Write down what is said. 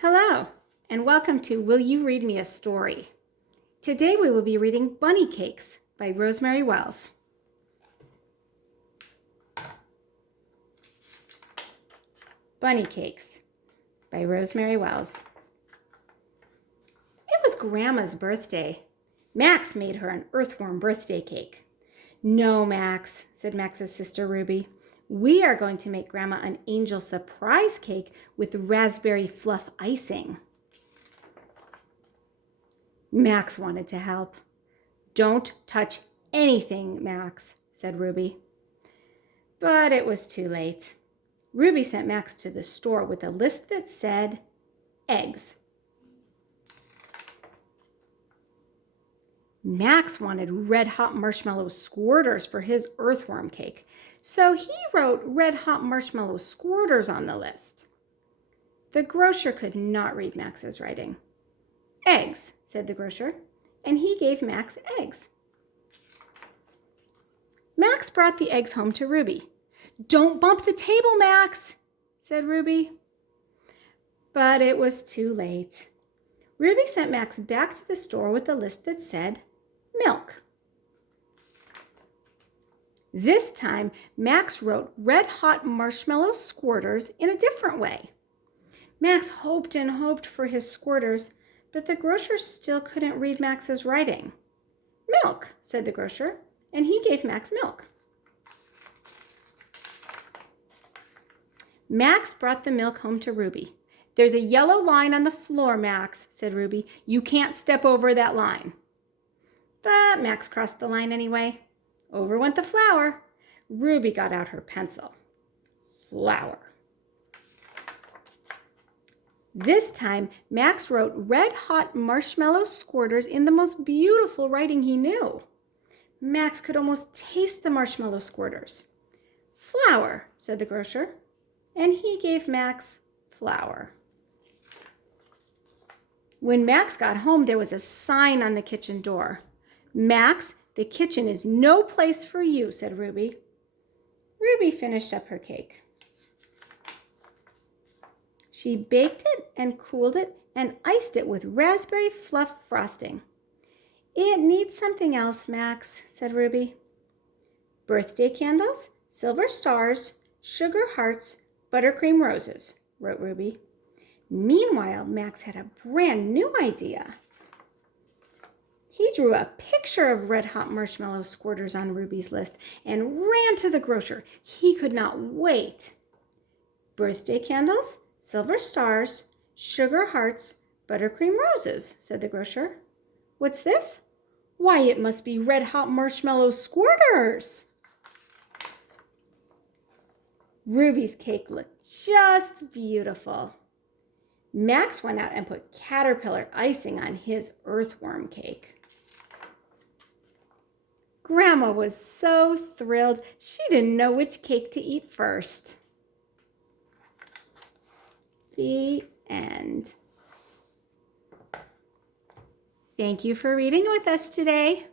Hello, and welcome to Will You Read Me a Story? Today we will be reading Bunny Cakes by Rosemary Wells. Bunny Cakes by Rosemary Wells. It was Grandma's birthday. Max made her an earthworm birthday cake. "No, Max," said Max's sister Ruby. "We are going to make Grandma an angel surprise cake with raspberry fluff icing." Max wanted to help. "Don't touch anything, Max," said Ruby. But it was too late. Ruby sent Max to the store with a list that said eggs. Max wanted red-hot marshmallow squirters for his earthworm cake, so he wrote red-hot marshmallow squirters on the list. The grocer could not read Max's writing. "Eggs," said the grocer, and he gave Max eggs. Max brought the eggs home to Ruby. "Don't bump the table, Max," said Ruby. But it was too late. Ruby sent Max back to the store with a list that said milk. This time, Max wrote red-hot marshmallow squirters in a different way. Max hoped and hoped for his squirters, but the grocer still couldn't read Max's writing. "Milk," said the grocer, and he gave Max milk. Max brought the milk home to Ruby. "There's a yellow line on the floor, Max," said Ruby. "You can't step over that line." But Max crossed the line anyway. Over went the flour. Ruby got out her pencil. Flour. This time, Max wrote red-hot marshmallow squirters in the most beautiful writing he knew. Max could almost taste the marshmallow squirters. "Flour," said the grocer, and he gave Max flour. When Max got home, there was a sign on the kitchen door. "Max, the kitchen is no place for you," said Ruby. Ruby finished up her cake. She baked it and cooled it and iced it with raspberry fluff frosting. "It needs something else, Max," said Ruby. "Birthday candles, silver stars, sugar hearts, buttercream roses," wrote Ruby. Meanwhile, Max had a brand new idea. He drew a picture of red-hot marshmallow squirters on Ruby's list and ran to the grocer. He could not wait. "Birthday candles, silver stars, sugar hearts, buttercream roses," said the grocer. "What's this? Why, it must be red-hot marshmallow squirters." Ruby's cake looked just beautiful. Max went out and put caterpillar icing on his earthworm cake. Grandma was so thrilled, she didn't know which cake to eat first. The end. Thank you for reading with us today.